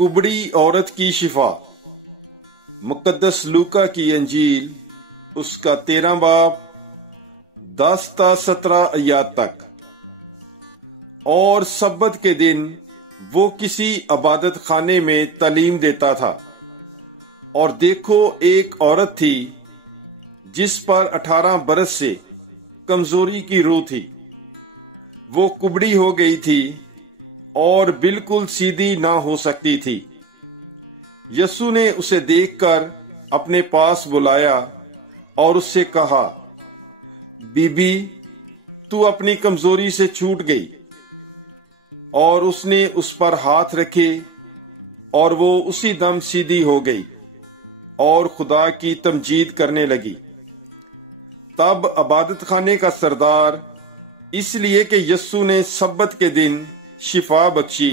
कुबड़ी औरत की शिफा। मुकद्दस लूका की अंजील उसका 13 बाब 10 ता 17 आयत तक। और सब्बत के दिन वो किसी इबादत खाने में तालीम देता था, और देखो एक औरत थी जिस पर 18 बरस से कमजोरी की रूह थी। वो कुबड़ी हो गई थी और बिल्कुल सीधी ना हो सकती थी। यीशु ने उसे देखकर अपने पास बुलाया और उससे कहा, बीबी, तू अपनी कमजोरी से छूट गई। और उसने उस पर हाथ रखे और वो उसी दम सीधी हो गई और खुदा की तमजीद करने लगी। तब इबादत खाने का सरदार, इसलिए कि यीशु ने सब्बत के दिन शिफा बख्शी,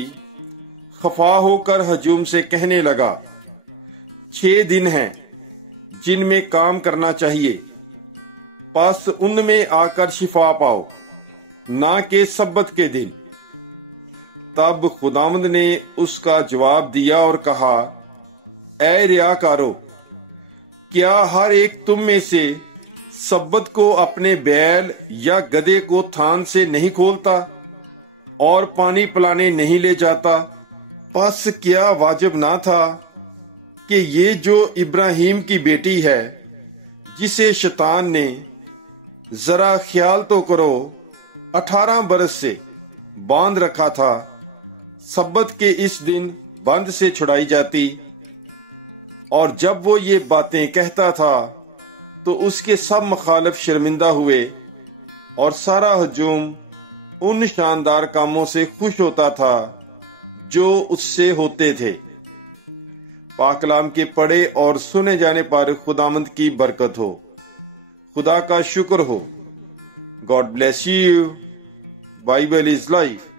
खफा होकर हजूम से कहने लगा, 6 दिन हैं जिनमें काम करना चाहिए, बस उनमें आकर शिफा पाओ, ना कि सब्बत के दिन। तब खुदावंद ने उसका जवाब दिया और कहा, ऐ रियाकारो, क्या हर एक तुम में से सब्बत को अपने बैल या गधे को थान से नहीं खोलता और पानी पिलाने नहीं ले जाता? बस क्या वाजिब ना था कि ये जो इब्राहिम की बेटी है, जिसे शैतान ने, जरा ख्याल तो करो, 18 बरस से बांध रखा था, सब्बत के इस दिन बंद से छुड़ाई जाती? और जब वो ये बातें कहता था तो उसके सब मुखालिफ शर्मिंदा हुए, और सारा हजूम उन शानदार कामों से खुश होता था जो उससे होते थे। पाक कलाम के पढ़े और सुने जाने पर खुदावंद की बरकत हो। खुदा का शुक्र हो। God bless you. Bible is life.